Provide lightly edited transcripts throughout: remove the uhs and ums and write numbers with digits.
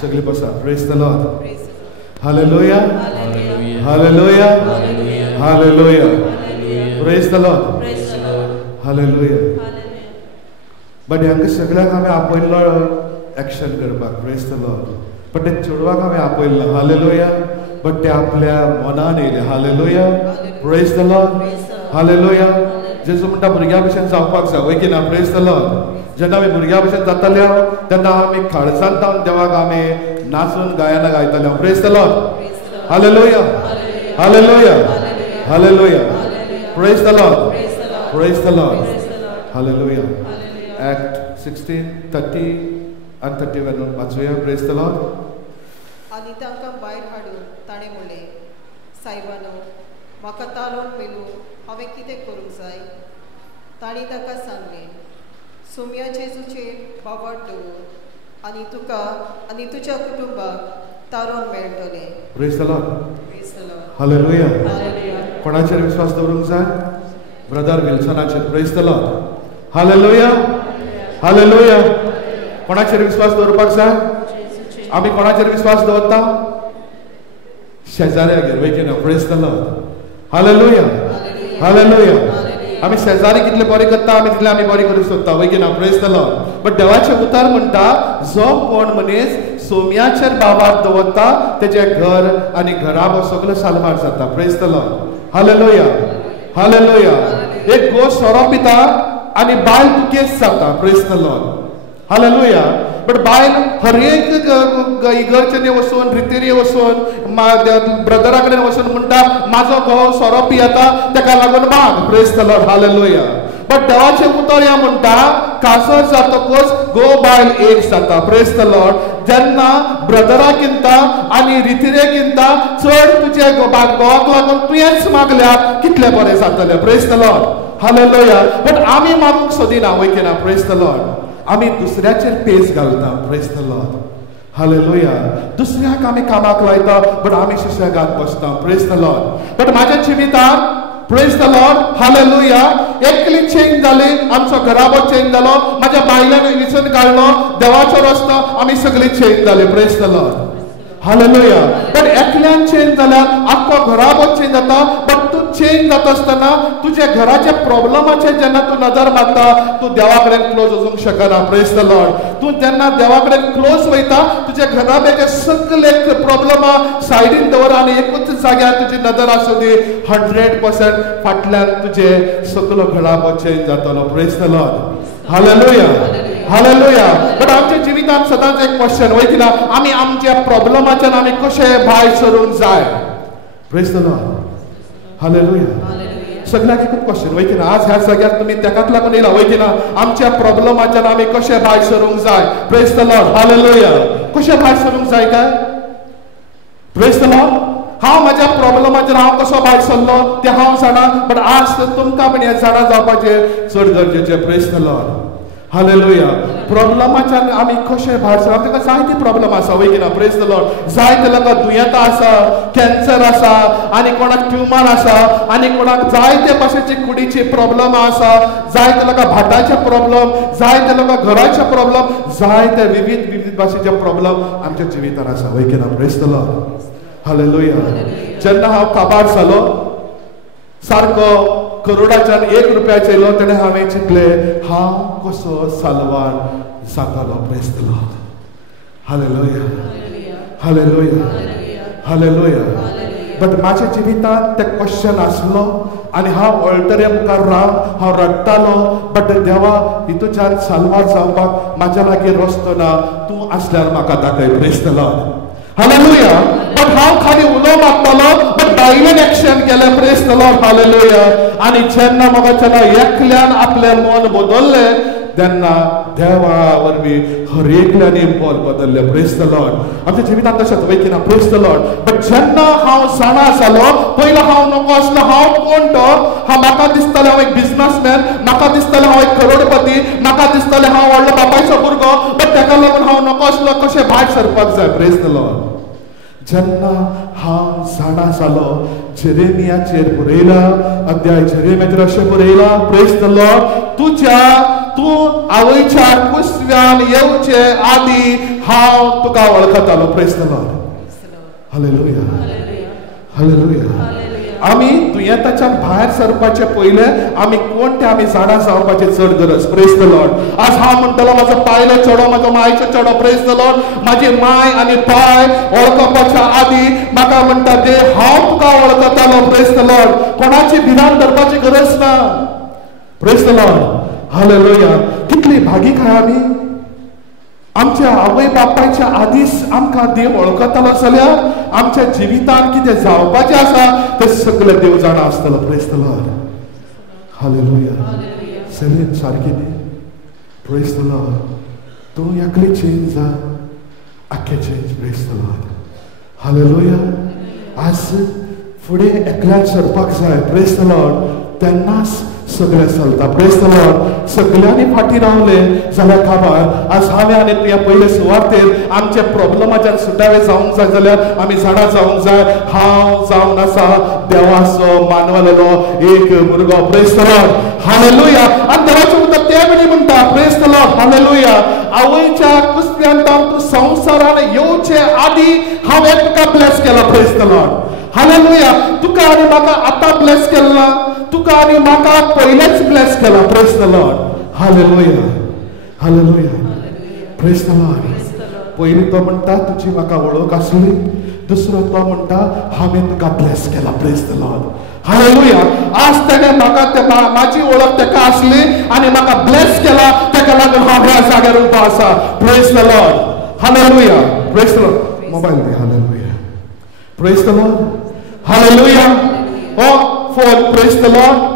सगळी बसा. Praise the Lord. Hallelujah. Hallelujah. Hallelujah. Praise the Lord. Hallelujah. But हांकां सगळ्यांक हांवें आपयल्लो एक्शन करपाक. Praise the Lord. पण ते चेडवाक हांवें आपयल्लो. हालेलुया. बट ते आपल्या मनान येयले. Hallelujah. Praise the Lord. Hallelujah. जेजू म्हणटा भुरग्या भशेन जावपाक जाय. वय की ना. Praise the lord. जेन्ना आमी भुरग्या भशेन जाताले तेन्ना आमी खाडसांत जावन देवाक आमी नाचून गायनां गायताले. Praise the Lord. Hallelujah. Hallelujah. Hallelujah. Praise the lord. Praise the Lord. Hallelujah. Act 16, 30 and 31 वाचूया. Praise the lord. आनी तांकां भायर हाडून ताणें म्हणलें, सायबानो, म्हाका तालोन मेलून हांवें कितें करूंक जाय? तांणी ताका सांगलें, सोम्या जेजूचेर बाबड दवर आनी तुका आनी तुज्या कुटुंबाक तारोन मेळटलें. Praise the lord. Praise the Lord. Hallelujah. Hallelujah. कोणाचेर विश्वास दवरूंक जाय? ब्रदर विल्सनाचेर. Praise the Lord. Hallelujah. Hallelujah. कोणाचेर विश्वास दवरपाक जाय? आमी कोणाचेर विश्वास दवरता? शेजाऱ्यागेर. वय की ना. Praise the Lord. Hallelujah. Hallelujah. आमी शेजारी कितले बरें करता आमी तितले आमी बरें करूंक सोदता. वय की ना. Praise the lord. बट देवाचें उतर म्हणटा, जो कोण मनीस सोम्याचेर बाबार दवरता तेजे घर आनी घरा सगळो सालवार जाता. Praise the Lord. Hallelujah. Hallelujah. एक गोश सोरो पिता आनी बायल दुखेस्त जाता. Praise the Lord. Hallelujah. But बायल हर एक इगर्जेनी वचून रितेरी वचून ब्रदरा कडेन वचून म्हणटा म्हाजो घोव सोरो पियेता तेका लागून माग. Praise the Lord. Hallelujah. But देवाचें उतर हें म्हणटा, कासर जातकच घोव बायल एक जाता. Praise the lord. जेन्ना ब्रदराकिंता आनी रितिरेकिंता चड तुजे घोवाक लागून तुवेंच मागल्यार कितलें बरें जातलें. Praise the Lord. Hallelujah. But आमी मागूंक सोदिना. वय की ना. Praise the Lord. आमी दुसऱ्याचेर पेस घालता. Praise the Lord. हालेलुया. दुसऱ्याक आमी कामाक लायता बट आमी सुशेगाद बसता. Praise the lord. बट म्हाज्या जिवितांत प्रेज द लॉर्ड. हालेलुया. एकली चेंज जाली. आमचो घराबो चेंज जालो. म्हाज्या बायलान विचून काडलो. देवाचो रस्तो आमी सगळी चेंज जाली. Praise the Lord. Hallelujah. But एकल्यान चेंज जाल्यार आख्खो घराबो चेंज जाता. बट तूं चेंज जाता आसतना तुज्या घराच्या प्रॉब्लमाचेर जेन्ना तूं नजर मारता तूं देवा कडेन क्लोज वचूंक शकना. Praise the Lord. तूं जेन्ना देवा कडेन क्लोज वयता तुज्या घराब्याचे सगळे प्रॉब्लमा सायडीन दवर आनी एकूच जाग्यार तुजी नजर आसूं दी. 100% फाटल्यान तुजे सगळो घराबो चेंज जातलो. Praise the Lord. Hallelujah. Hallelujah. But आमच्या जिवितांत सदांच एक क्वेश्चन. वय की ना. आमी आमच्या प्रॉब्लमाच्यान आमी कशें भायर सरूंक जाय. Praise the Lord. हालेलुया. सगळ्यांक एकूच क्वेश्चन. वय की ना. आज ह्या जाग्यार तुमी तेकाच लागून येयला. वय की ना. आमच्या प्रॉब्लमाच्यान आमी कशें भायर सरूंक जाय. Praise the Lord. हालेलुया. कशें भायर सरूंक जाय काय? Praise the Lord. हांव म्हाज्या प्रॉब्लमाचेर हांव कसो भायर सरलो तें हांव जाणा. बट आज तुमकां पण हें जाणा जावपाचें चड गरजेचें. Praise the Lord. हालेलुया. प्रॉब्लमाच्यान आमी कशें भायर सरप. आमकां जायती प्रॉब्लम आसा. वय की ना. Praise the Lord. जायते लोकांक दुयेंतां आसा. कॅन्सर आसा आनी कोणाक ट्युमर आसा आनी कोणाक जायते भाशेची कुडीची प्रॉब्लम आसा. जायते लोकांक भाटाचे प्रॉब्लम. जायते लोकांक घराचे प्रॉब्लम. जायते विविध भाशेचे प्रॉब्लम आमच्या जिवितांत आसा. वय की ना. Praise the Lord. हालेलुया. जेन्ना हांव काबार जालो सारको करोडाच्यान 1 रुपयाचो येयलो तेन्ना हांवें चिंतलें हांव कसो सालवार जातालो. Praise the Lord. Hallelujah. Hallelujah. Hallelujah. But म्हाज्या जिवितांत ते क्वेश्चन आसलो आनी हांव ऑल्टरे मुखार रावन हांव रडटालो. बट देवा हितूच्यान सालवार जावपाक म्हाज्या लागीं रस्तो ना. तूं आसल्यार म्हाका दाखय. Praise the Lord. Hallelujah. But हांव खाली उलो मारतालो बट डायरेक्ट एक्शन केलें. Praise the Lord. हालेलुया. आनी जेन्ना म्हाका एकल्यान आपलें मन बदललें तेन्ना देवा वरवीं हर एकल्यानी बोल बदललें. Praise the Lord. आमच्या जिवितांत तशेंच. वय की ना. Praise the lord. बट जेन्ना हांव जाणा जालो पयलो हांव नको आसलो. हांव कोण तो. म्हाका दिसतालें हांव एक बिझनसमॅन. म्हाका दिसतालें हांव एक करोडपती. म्हाका दिसतालें हांव व्हडलो बापायचो भुरगो. बट ताका लागून हांव नको आसलो कशें भायर सरपाक जाय. Praise the lord. जेन्ना हांव जाणा जालो जेरेमियाचेर बरयला अध्याय जेरेमियाचेर अशें बरयला. Praise the lord. तू आवयच्या कुसव्यान येवचे आदी हांव तुका वळखतालो. Praise the Lord. Hallelujah. Hallelujah. आमी दुयेंताच्यान भायर सरपाचे पयले आमी कोण ते आमी जाणा जावपाचे चड गरज. Praise the Lord. आज हांव म्हणटलो म्हाजो पायलो चेडो म्हाजो मायचो चेडो. Praise the Lord. म्हाजी माय आनी पाय वळखपाच्या आदी म्हाका म्हणटा दे हांव तुका वळखतालो. Praise the Lord. कोणाची भिरांत धरपाची गरज ना. Praise the Lord. हालेलुया. कितली भागीक आहा आमी. आमच्या आवय बापायच्या आदीच आमकां देव वळखतालो जाल्यार आमच्या जिवितांत कितें जावपाचें आसा तें सगळें देव जाणा आसतलो. Praise the Lord. Hallelujah. Celine सारकी न्ही. Praise the Lord. तूं एकली चेंज जा आख्खें change. Praise the Lord. Hallelujah. आज फुडें एकल्यान सरपाक जाय. Praise the Lord. तेन्नाच सगळें चलता. Praise the Lord. सगळ्यांनी फाटी रावले जाल्यार काबार. आज हांवें आनी तुवें पयले सुवातेर आमचे प्रॉब्लमाच्यान सुटावे जावंक जाय जाल्यार आमी जाणा जावंक जाय हांव जावन आसा देवाचो मानवलेलो एक भुरगो. Praise the Lord. हालेलुया. आनी देवाचें उतर ते वेळी म्हणटा. Praise the Lord. हालेलुया. आवयच्या कुसप्यांतान तूं संवसारान येवचे आदी हांवें तुका ब्लेस केला. Praise the Lord. हालेलुया. तुका आनी म्हाका आतां ब्लेस केला. तुका आनी म्हाका पयलेच ब्लेस केला. Praise the Lord. Hallelujah. Hallelujah. Praise the Lord. पयली तो म्हणटा तुजी म्हाका वळख आसली. दुसरो तो म्हणटा हांवें तुका ब्लेस केला. Praise the Lord. हालेलुया. आज तेणें म्हाका म्हाजी वळख तेका आसली आनी म्हाका ब्लेस केला तेका लागून हांव ह्या जाग्यार उबो आसा. Praise the Lord. Hallelujah. Praise the Lord. Mobile the. Hallelujah. Praise the Lord. Hallelujah. हो फोन. Praise the Lord.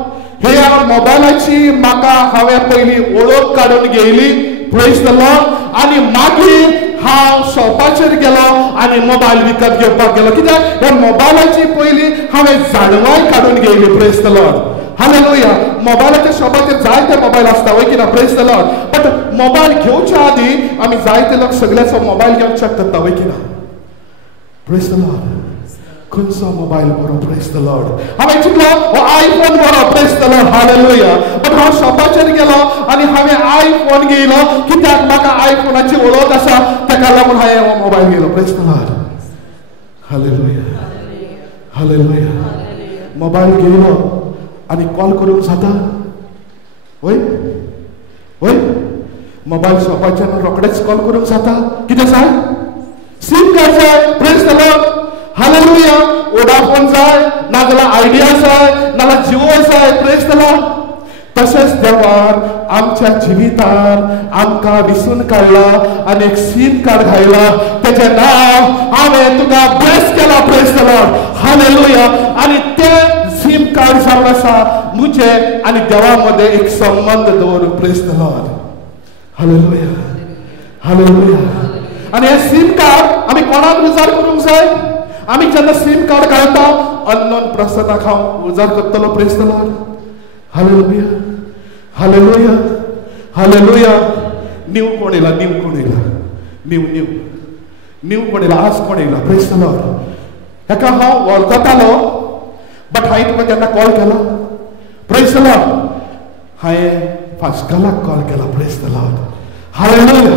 ह्या मोबायलाची म्हाका हांवें पयली वळख काडून घेयली. Praise the lord. आनी मागीर हांव शॉपाचेर गेलो आनी मोबायल विकत घेवपाक गेलो. कित्याक ह्या मोबायलाची पयली हांवें जाणवाय काडून घेयली. Praise the Lord. हालेलुया. मोबायलाच्या शॉपाचेर जायते मोबायल आसता वय की ना. Praise the lord. But mobile घेवच्या आदी आमी जायते लोक सगळ्याचो मोबायल घेवन चॅक करता वय की ना. Praise the Lord. खंयचो मोबायल बरो. Praise the Lord. हांवें चिंतलो हो आयफोन बरो. Praise the Lord. Hallelujah. But हांव शॉपाचेर गेलो आनी हांवें आयफोन घेयलो कित्याक म्हाका आयफोनाची वळख आसा तेका लागून हांवें हो मोबायल घेयलो. Praise the Lord. Hallelujah. Hallelujah. Mobile घेयलो आनी कॉल करूंक जाता वय. वय. मोबायल शॉपाच्यान रोखडेच कॉल करूंक जाता. कितें जाय. सीम कार्ड जाय. Praise the Lord. Hallelujah. Vodafone जाय नाजाल्यार आयडिया जाय नाजाल्यार जिओ जाय. Praise the Lord. तशेंच देवान आमच्या जिवितांत आमकां विसरून काडला आनी एक सीम कार्ड घायला. तेजें नांव हांवें तुका ब्लेस केला. Praise the Lord. हालेलुया. आनी तें सीम कार्ड जावन आसा म्हजे आनी देवा मदें एक संबंध दवरूंक. Praise the Lord. Hallelujah. Hallelujah. आनी हें सीम कार्ड आमी कोणाक उजार करूंक जाय. आमी जेन्ना सीम कार्ड घालता अननोन पर्सनाक हांव उजार करतलो. Praise the Lord. Hallelujah. Hallelujah. Hallelujah. New कोण येयला. न्यू कोण येयला. न्यू न्यू न्यू कोण येयला. आज कोण येयला. Praise the Lord. हेका हांव वळखतालो बट हांवें तुका केन्ना कॉल केला. Praise the Lord. हांवें फास्कलाक कॉल केला. Praise the Lord. हालेलुया.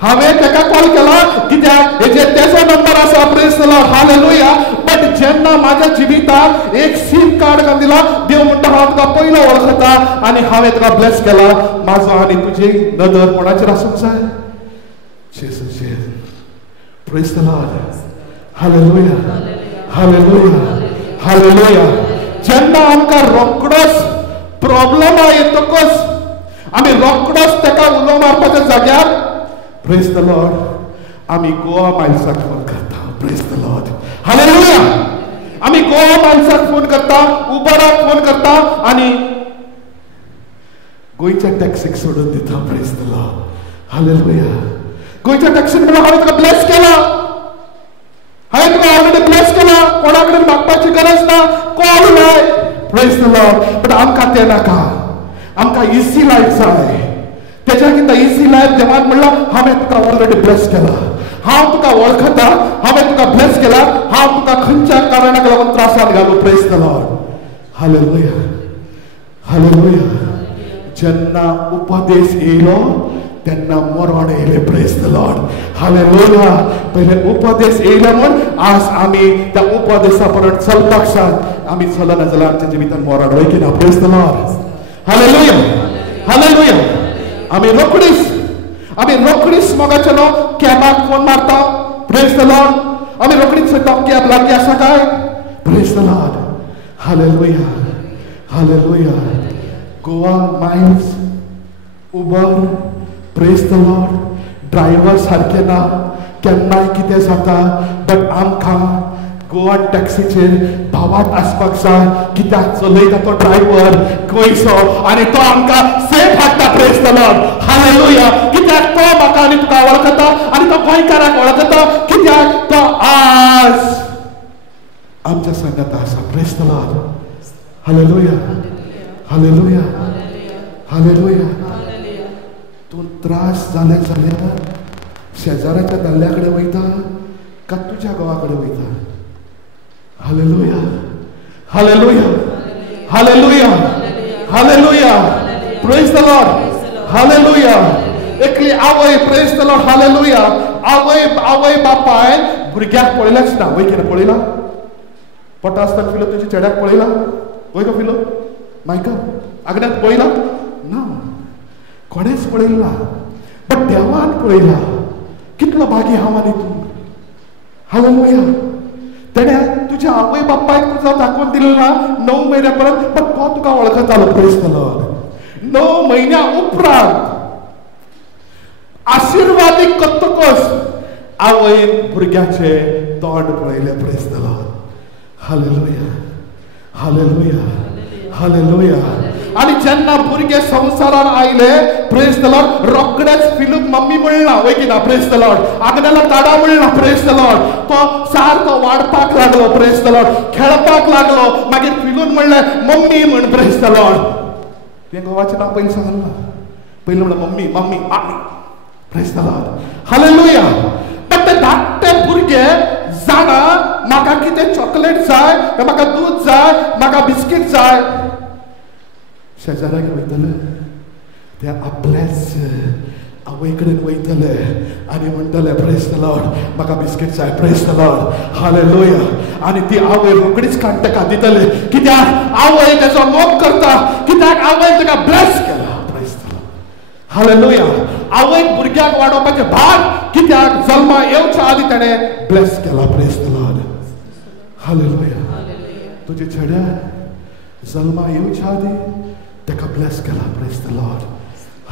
हांवें तेका कॉल केला कित्याक हेजेर तेजो नंबर आसा. Praise the Lord. Hallelujah. But जेन्ना म्हाज्या जिवितांत एक सीम कार्ड घालून दिला देव म्हणटा हांव तुका पयलो वळखता आनी हांवें तुका ब्लेस केला. म्हाजो आनी तुजी नदर कोणाचेर आसूंक जाय. जेजूचेर. Praise the Lord. Hallelujah. Hallelujah. Hallelujah. जेन्ना आमकां रोखडोच प्रॉब्लेम येतकच आमी रोखडोच तेका उलो मारपाच्या जाग्यार प्रेज द लॉर्ड आमी गोवा मायल्साक फोन करता. Praise the Lord. हालेलुया. आमी गोवा मायल्साक फोन करता. उबराक फोन करता आनी गोंयच्या टॅक्सीक सोडून दिता. Praise the Lord. हालेलुया. गोंयच्या टॅक्सीन म्हणून हांवें तुका ब्लेस केला. हांवें तुका ऑलरेडी ब्लेस केला. कोणा कडेन मागपाची गरज ना. कॉल लाय. Praise the lord. बट आमकां तें नाका. आमकां इजी लायफ जाय. तेच्या किंता इजी लायफ देवान म्हणला हांवें तुका ऑलरेडी ब्लेस केला. हांव तुका वळखता. हांवें तुका ब्लेस केला. हांव तुका खंयच्या कारणाक लागून त्रासांत घालूं. Praise the Lord. Hallelujah. Hallelujah. जेन्ना उपदेश येयलो तेन्ना मरण येयलें. Praise the Lord. हालेलुया. पहिले उपदेश येयलो म्हण आज आमी त्या उपदेशा परत चलपाक जाय. आमी चलना जाल्यार आमच्या जिवितान मरण वयकी ना. Praise the Lord. Hallelujah. Hallelujah. आमी रोखडीच मोगाचे न्हू कॅबाक फोन मारता. Praise the Lord. आमी रोखडीच सोदता कॅब लागली आसा काय. Praise the Lord. Hallelujah. Hallelujah. Goa miles Uber. Praise the Lord. Driver सारखे ना. केन्नाय कितें जाता. बट आमकां गोवा टॅक्सीचेर भावात आसपाक जाय. कित्याक चलयता तो ड्रायव्हर गोंयचो आनी तो आमकां सेफ हाडटा. Praise the Lord. हालेलुया. कित्याक तो म्हाका आनी तुका वळखता आनी तो गोंयकाराक वळखता. कित्याक तो आज आमच्या संगत आसा. Praise the Lord. Hallelujah. Hallelujah. Hallelujah. तूं त्रास जाले जाल्यार शेजाऱ्याच्या दादल्या कडेन वयता का तुज्या घोवा कडेन वयता. Hallelujah. Hallelujah. Hallelujah. Hallelujah. Praise the Lord. Hallelujah. एकली आवय. Praise the Lord. हालेलुया. आवय बापाय भुरग्याक पळयल्याच ना. वय कितें पळयला. पोटा आसतना फिलो तुज्या चेड्याक पळयला. वय गो फिलो. मायका आग्न्यात पळयला ना. कोणेच पळयला. बट देवान पळयला. कितलो भागी हांव आनी तूं. हालेलुया. तेणे तुज्या आवय बापायक तुजो दाखोवन दिलो ना 9 म्हयन्या परत. बट तो तुका वळखतालो. Praise the Lord. 9 म्हयन्या उपरांत आशिर्वादी कत्तकोस आवयन भुरग्याचे तोंड पळयलें. Praise the Lord. Hallelujah. Hallelujah. Hallelujah. आनी जेन्ना भुरगे संवसारान आयले. Praise the lord. रोखडेच फिलूक मम्मी म्हणला. वय की ना. Praise the lord. आग्नेला दाडा म्हणला. Praise the lord. तो सारको वाडपाक लागलो. Praise the lord. खेळपाक लागलो. मागीर फिलून म्हणलें मम्मी म्हण. Praise the lord. तुवें घोवाचें नांव पयलीं सांगलें. पयलीं म्हणलें मम्मी मम्मी आमी. Praise the Lord. Hallelujah. But ते धाकटे भुरगे जाणा म्हाका कितें चॉकलेट जाय. म्हाका दूध जाय. म्हाका बिस्कीट जाय. शेजाऱ्याक वयतले. ते आपल्याच आवय कडेन वयतले आनी म्हणटले प्रेज द लॉर्ड म्हाका बिस्कीट जाय. Praise the Lord. हालेलुया. आनी ती आवय रोखडीच काडून ताका दितले. कित्याक आवय तेजो मोग करता. कित्याक आवय ताका ब्लेस केला. Praise the Lord. हालेलुया. आवयक भुरग्याक वाडोवपाचे भाग. कित्याक जल्मा येवच्या आदी ताणे ब्लेस केला. Praise the Lord. हालेलुया. तुजे चेड्या जल्मा येवच्या आदी ताका ब्लेस केला. Praise the Lord.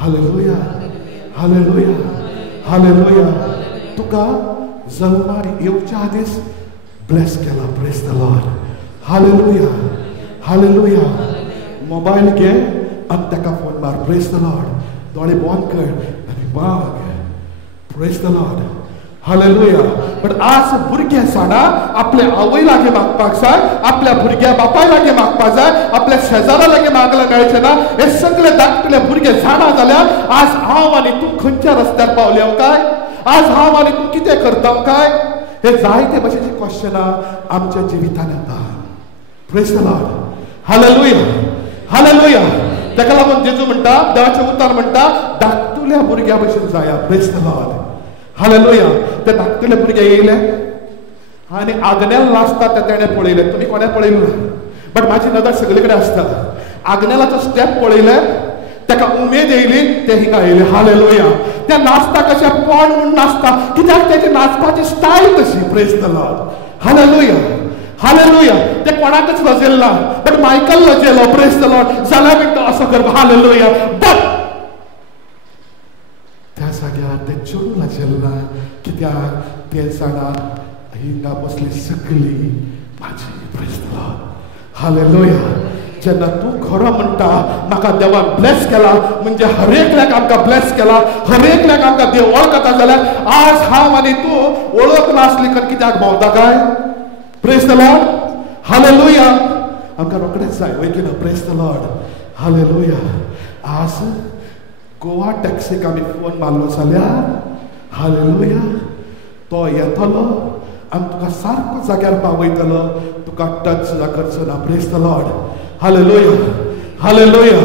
Hallelujah. Hallelujah. Hallelujah. तुका जल्मार येवच्या आदीच ब्लेस केला. Praise the Lord. Hallelujah. Hallelujah. Mobile घे आनी ताका फोन मार. Praise the Lord. दोळे बंद कर आनी माग. Praise the Lord. Hallelujah. But आज भुरगे जाणा आपल्या आवय लागे मागपाक जाय. आपल्या भुरग्या बापाय लागे मागपाक जाय. आपल्या शेजारा लागे मागला मेळचें ना. हे सगळे धाकटले भुरगे जाणा जाल्यार आज हांव आनी तूं खंयच्या रस्त्यार पावल्या काय. आज हांव आनी तूं कितें करता काय. हे जायते भशेची क्वेश्चनां आमच्या जिवितान येता. Praise the Lord. Hallelujah. Hallelujah. ताका लागून जेजू म्हणटा देवाचें उतर म्हणटा धाकटुल्या भुरग्या भशेन जाया. Praise the Lord. हालेलुया. ते धाकटुले भुरगे येयले आनी आग्नेल नाचता ते तेणें पळयले. तुमी कोणें पळयलें ना. बट म्हाजी नदर सगळे कडेन आसता. आग्नेलाचो स्टेप पळयले. ताका उमेद येयली. ते हिंगा येयले. हालेलुया. ते नाचता कशें पोण म्हूण नाचता. कित्याक तेची नाचपाची स्टायल तशी. Praise the Lord. Hallelujah. Hallelujah. ते कोणाकच लजेल्ला. बट मायकल लजेलो. Praise the lord. जाल्यार बीन तो असो करप. हालेलुया. बट त्या जाग्यार ते चेडूं लजेल्ला. कित्याक ते जाणा हिंगा बसली सगळी म्हाजी. Praise the Lord. हालेलुया. जेन्ना तूं खरो म्हणटा म्हाका देवान ब्लेस केला म्हणजे हरेकल्याक आमकां ब्लेस केला. हरेकल्याक आमकां देव वळखता जाल्यार आज हांव आनी तूं वळख नासली कारण कित्याक भोंवता काय. Praise the Lord. हालेलुया. आमकां रोखडेंच जाय. वय की ना. Praise the Lord. हालेलुया. आज गोवा टॅक्सीक आमी फोन मारलो जाल्यार हालेलुया तो येतलो आनी तुका सारको जाग्यार पावयतलो. तुका टच करचो ना. Praise the Lord. Hallelujah. Hallelujah.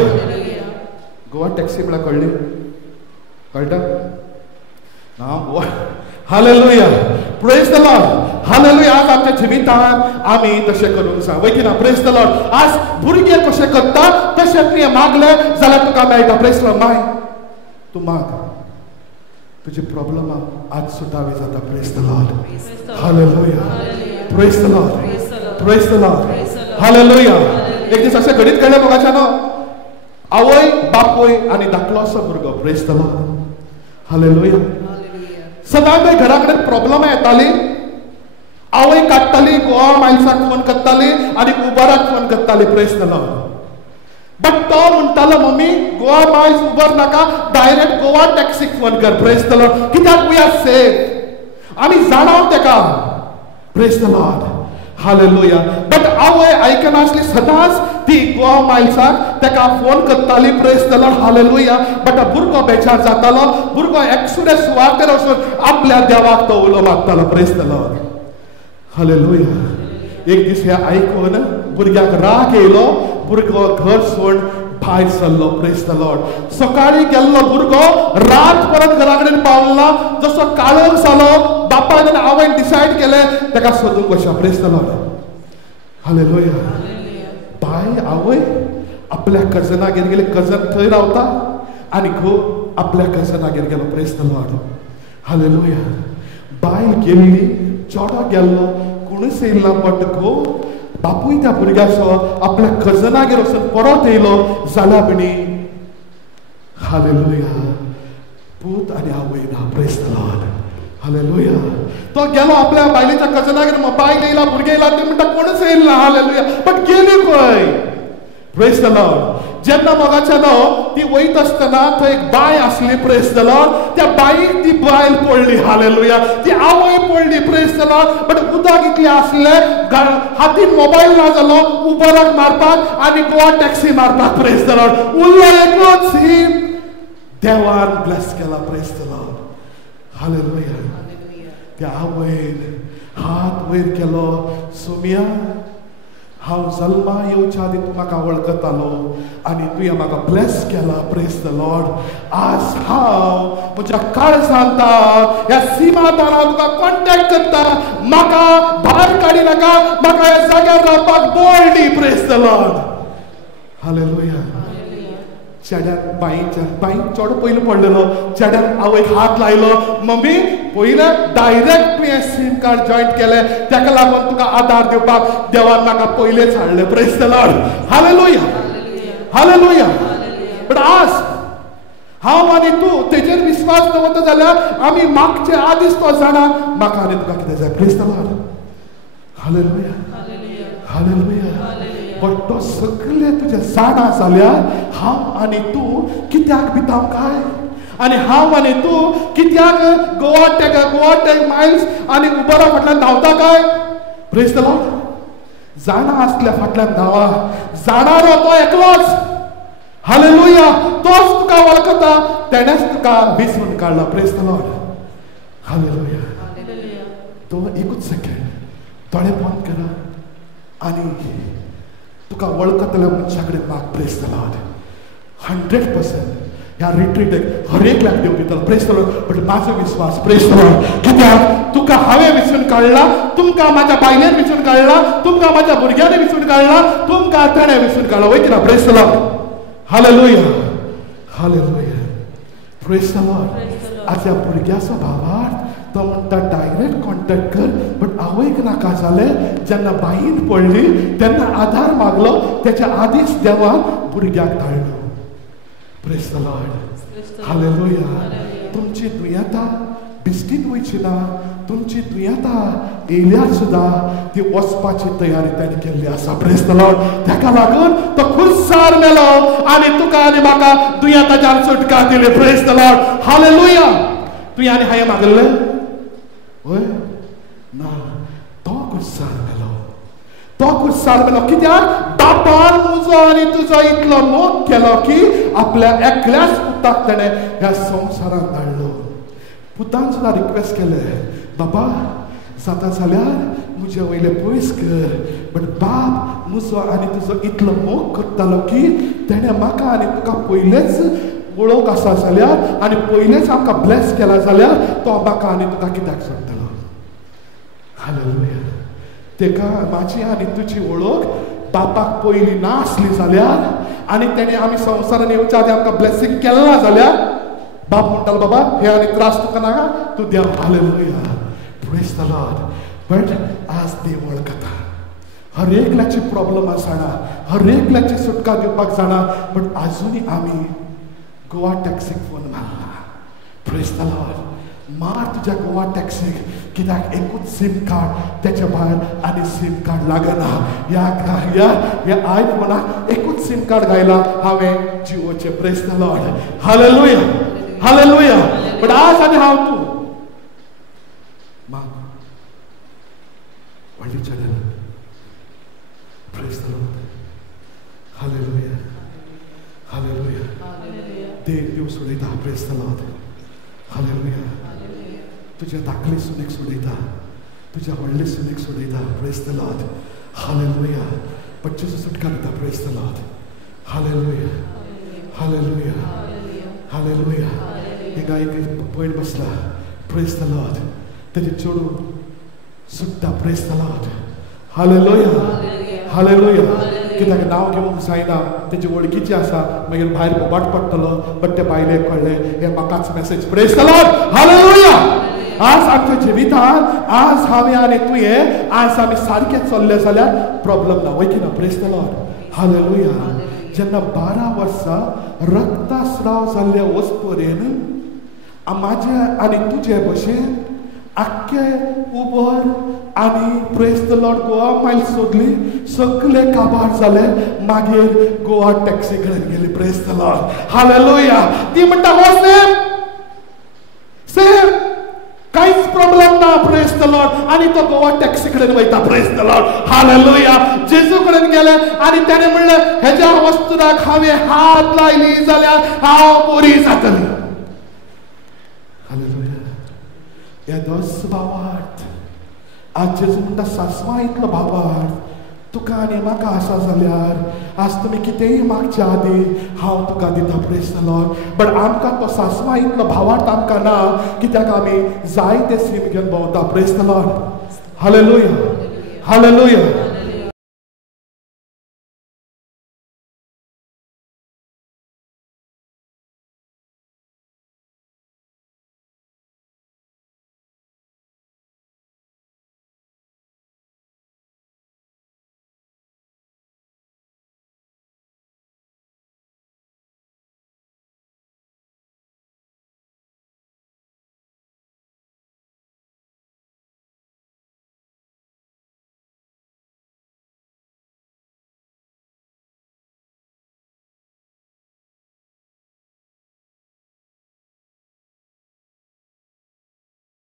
Goa taxi म्हळ्यार कळ्ळी कळटा ना Goa hallelujah praise the Lord hallelujah आज आमच्या जिवितांत आमी तशें करूंक जाय वय की ना प्रेज द लॉर्ड आज भुरगे कशें करता तशें तुवें मागलें जाल्यार तुका मेळटा प्रेज द लॉर्ड माय तूं माग तुजी प्रॉब्लम आज सुटावी जाता praise the Lord hallelujah praise the lord praise the Lord hallelujah एक दीस अशें घडीत घडलें मोगाच्या न्हू आवय बापूय आनी धाकलोसो भुरगो प्रेज द लॉर्ड हालेलुया सदांच घरा कडेन प्रॉब्लम येताली आवय काडटाली गोवा मायल्साक फोन करताली आनी उबराक फोन करताली प्रेज द लॉर्ड बट तो म्हणटालो मम्मी गोवा मायल्स उबर नाका डायरेक्ट गोवा टॅक्सीक फोन कर प्रेज द लॉर्ड कित्याक वी आर सेफ आमी जाणाव तेका praise the Lord hallelujah but आवय आयकनासली सदांच ती गोवा मायल्साक तेका फोन करताली praise the Lord hallelujah but भुरगो बेजार जातालो भुरगो एकसुरे सुवातेर वचून आपल्या देवाक तो उलो मागतालो प्रेज द लॉर्ड हालेलुया एक दीस हे आयकून भुरग्याक राग येयलो भुरगो घर सोड भायर सरलो प्रेज द लॉर्ड सकाळी गेल्लो भुरगो रात परत घरा कडेन पावला जसो काळोख जालो बापायन आनी आवयन डिसायड केलें तेका सोदूंक वचया प्रेज द लॉर्ड हालेलुया बाय आवय आपल्या कजनागेर गेले कजन थंय रावता आनी घो आपल्या कजनागेर गेलो प्रेज द लॉर्ड हालेलुया बाय गेल्ली चोडो गेल्लो कोणूच येयना बट घो बापूय त्या भुरग्याचो आपल्या कजनागेर वचून परत येयलो जाल्यार बिणी हालेलुया पूत आनी आवय ना प्रेज द लॉर्ड हालेलुया तो गेलो आपल्या बायलेच्या कजनागेर बायल येयला भुरगे येयला ते म्हणटा कोणूच येयना हालेलुया बट गेली खंय प्रेज द लॉर्ड जेन्ना मोगाच्या न्हू ती वयत आसतना थंय एक बाय आसली प्रेज द लॉर्ड त्या बायेक ती बायल पडली हालेलुया ती आवय पडली प्रेज द लॉर्ड बट उदक इतलें आसलें हातीन मोबायल ना जालो उबराक मारपाक आनी गोवा टॅक्सी मारपाक प्रेज द लॉर्ड उरलो एकूच ही देवान ब्लेस केला प्रेज द लॉर्ड हालेलुया त्या आवयन हात वयर केलो सोमिया हांव जल्मा येवच्या आदी तूं म्हाका वळखतालो आनी तुवें म्हाका ब्लेस केला प्रेज द लॉर्ड आज हांव म्हज्या काळजांत ह्या सीमादार हांव तुका कॉन्टॅक्ट करता म्हाका भायर काडी नाका म्हाका ह्या जाग्यार रावपाक बोल्डी प्रेज द लॉर्ड हालेलुया चेड्यान बाईन चोडो पयलो पडलेलो चेड्यान आवयक हात लायलो मम्मी पयलें डायरेक्ट तुवें सीम कार्ड जॉयंट केलें तेका लागून तुका आदार दिवपाक देवान म्हाका पयलेंच हाडलें praise the Lord hallelujah hallelujah but आज हांव आनी तूं तेजेर विश्वास दवरता जाल्यार आमी मागचे आदींच तो जाणा म्हाका आनी तुका कितें जाय praise the Lord hallelujah hallelujah but तो सगळें तुजें जाणा जाल्यार हांव आनी तूं कित्याक भिताव काय आनी हांव आनी तूं कित्याक गोवा टॅक मायल्स आनी उबरा फाटल्यान धांवता काय प्रेज द लॉर्ड जाणा आसल्या फाटल्यान धांवा जाणारो तो एकलोच हालेलुया तोच तुका वळखता तेणेच तुका विसरून काडला प्रेज द लॉर्ड हालेलुया तो एकूच सेकंड दोळे बंद करा आनी तुका वळखतल्या मनशा कडेन माग प्रेज द लॉर्ड 100% ह्या रिट्रीटेक हर एकल्याक देव दितलो प्रेज द लॉर्ड बट म्हाजो विश्वास प्रेज द लॉर्ड कित्याक तुका हांवें विसरून काडला तुमकां म्हाज्या बायलेन विसरून काडला तुमकां म्हाज्या भुरग्यांनी विसरून काडला तुमकां ताणें विसरून काडला वय किना praise the Lord hallelujah hallelujah praise the Lord आज ह्या भुरग्याचो भावार्थ तो म्हणटा डायरेक्ट कॉन्टॅक्ट कर बट आवयक नाका जालें जेन्ना बाईन पडली तेन्ना आधार मागलो तेच्या आदींच देवान भुरग्याक धाडलो प्रेज द लॉर्ड हालेलुया तुमची दुयेंतां बिस्टीन वयची ना तुमची दुयेंतां येयल्यार सुद्दां ती वचपाची तयारी ताणें केल्ली आसा प्रेज द लॉर्ड ताका लागून तो खुर्सार मेलो आनी तुका आनी म्हाका दुयेंताच्यान सुटका दिली प्रेज द लॉर्ड हालेलुया तुवें आनी हांवें मागलें वय ना तो खुर्सार मेलो कित्याक बापान म्हजो आनी तुजो इतलो मोग केलो की आपल्या एकल्याच पुताक ताणें ह्या संवसारांत धाडलो पुतान सुद्दां रिक्वेस्ट केलें बाबा जाता जाल्यार म्हजे वयले पयस कर. बट बाप म्हजो आनी तुजो इतलो मोग करतालो की तेणें म्हाका आनी तुका पयलेच वळख आसा जाल्यार आनी पयलेच आमकां ब्लेस केला जाल्यार तो म्हाका आनी तुका कित्याक सोडटलो. हालेलुया. तेका म्हाजी आनी तुजी वळख बापाक पयली नासली जाल्यार आनी तेणें आमी संवसारान येवच्या आदी आमकां ब्लेसिंग केला जाल्यार बाप म्हणटालो बाबा हे आनी त्रास तुका नाका तूं देव. Hallelujah. Praise the lord. But आज देव वळखता. हर एकल्याची प्रॉब्लम जाणा, हर एकल्याची सुटका दिवपाक जाणा. बट आजुनी आमी गोवा टॅक्सीक फोन मारला. Praise the Lord. मार तुज्या गोवा टॅक्सीक, कित्याक एकूच सिम कार्ड तेच्या भायर आनी सिम कार्ड लागना. ह्या आयफोनाक एकूच सिम कार्ड घायला हांवें जिओचे. Praise the Lord. Hallelujah. Hallelujah. But आज आनी हांव तूं व्हडली channel. Praise the Lord. Hallelujah. Hallelujah. देव सोडयता. Praise the Lord. हालेलुया. तुझ्या धाकले सुनेक सोडयता, तुझ्या व्हडले सुनेक सोडयता. Praise the Lord. हालेलुया. बच्चेचो सुटका दिता. Praise the Lord. Hallelujah. Hallelujah. Hallelujah. हिंगा एक पॉयंट बसला. Praise the lord. तेजे चेडू सुट्टा. Praise the Lord. Hallelujah. Hallelujah. कित्याक नांव घेवंक जायना, तेजी वळखीची आसा, मागीर भायर बोबाट पडटलो. बट ते बायलेक कळ्ळें हें म्हाकाच message. Praise the Lord. Hallelujah. आज आमच्या जिवितान आज हांवें आनी तुवें आज आमी सारके चल्ले जाल्यार प्रॉब्लम ना. वय की ना. Praise the Lord. हालेलुया. जेन्ना 12 वर्सां रक्तस्राव जाल्ले वच परेन म्हाजे आनी तुजे भशेन आख्खे उबर आनी प्रेज द लॉर्ड गोवा मायल सोदली, सगळे काबार जाले. मागीर गोवा टॅक्सी कडेन गेली. Praise the Lord. हालेलुया. ती म्हणटा हो सेम सेम कांयच प्रॉब्लेम ना. Praise the lord. आनी तो गोवा टॅक्सी कडेन वयता. Praise the Lord. हालेलुया. जेजू कडेन गेले आनी ताणें म्हणलें हेज्या वस्तुराक हांवें हात लायली जाल्यार हांव बरी जातली. हालेलुया. येदोस भावार्थ आज जेजू म्हणटा सासवा इतलो भावार्थ तुका आनी म्हाका आसा जाल्यार आज तुमी कितेंय मागच्या आदी हांव तुका दिता. Praise the lord. बट आमकां तो सासवा इतलो भावार्थ आमकां ना, कित्याक आमी जायते सीम घेवन भोंवता. Praise the Lord. Hallelujah. Hallelujah.